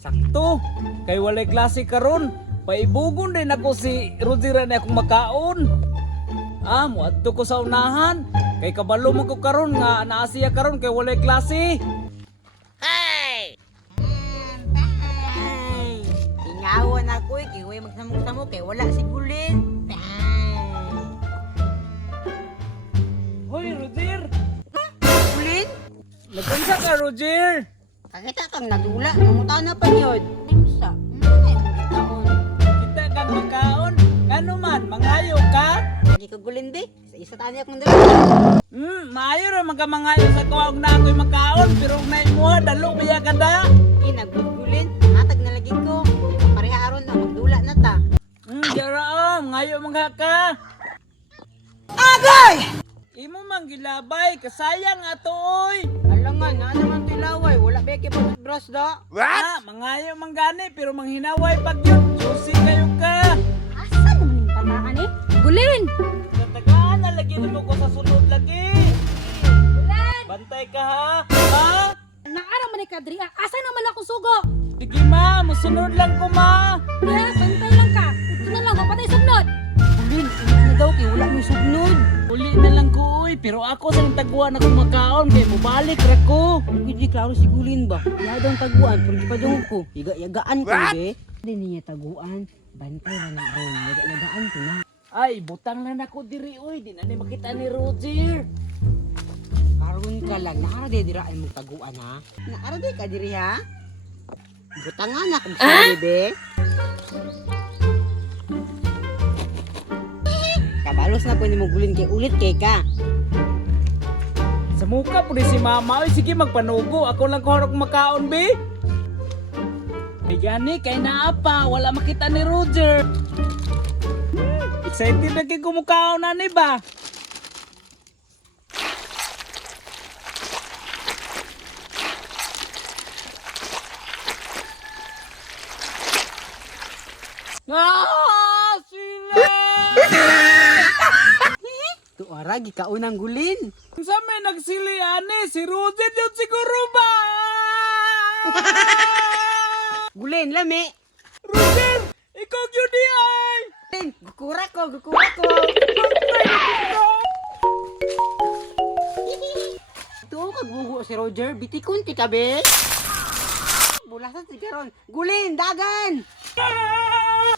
Sakto, kay walay klase karon. Paibugon din ako si Roger na akong makaon. Muadto ko sa unahan. Kay kabalo mo ko karon nga naasiya karon kay walay klase. Ingawan ako eh, kaya huwag magsamok-samok kay wala si Gulin. Hoy, Roger! Gulin? Nagkansa ka, Roger? Kakita kang nadula, namutaw na pa yun. Nimsa, ay mga taon. Kita kang makaon. Ano man, mangayo ka? Hindi ka Gulin be, sa isa tani akong dala. Maayo ra magamangayo sa kuwag na ako'y makaon. Pero na imuha, dalo biya ka da. Gulin, natag na lagi ko. Pareha aron na, magdula na ta. Jara ngayo mga ka. Agay! Imo mang gilabay, kasayang ato oy. Alangan, na naman tilaway, wala beke pa bros da. Mangayo mang gani, pero manghinaway pag yun. Susi kayo ka. Asa naman yung tataan eh? Gulin! Tatagaan na lagi mo ko sa sunod lagi. Gulin! Bantay ka ha? Naara man ka diri. Asa naman ako sugo? Sige ma, musunod lang ko ma. Ya, bantay lang ka. Ito na lang, patay sugnod. Gulin, ano daw kay wala may sugnod. Uli na lang ko oy, pero ako sa taguan akong makaon kay mubalik ra ko. Hindi klaro si Gulin ba? Iya daw ang taguan, pero di pa dungog ko. Yagaan ko be. Hindi niya taguan. Bantay lang na ron. Yagaan ko na. Ay, butang lang ako diri oy, di na ni makita ni Roger. Karon ka lang, naara di diraan mong taguan ha? Naara di ka diri ha? Butangan na kung saan be. Kabalos na ko ni mo Gulin kay ulit kay ka. Sa muka po di si mama oy, sige magpanugo, ako lang ko harap makaon be. Ay gani kay naa pa, wala makita ni Roger. Excited na kay kumukaon na ni ba? Sila! Tuara gikaunang Gulin. Sa may nagsili ani, si Roger yun siguro ba? Gulin lami. Roger! Ikaw yun di ay! Gulin, gukura ko. Tuo ka gugo si Roger, bitikon ti ka be. Bulasan si Garon. Gulin, dagan! Ah!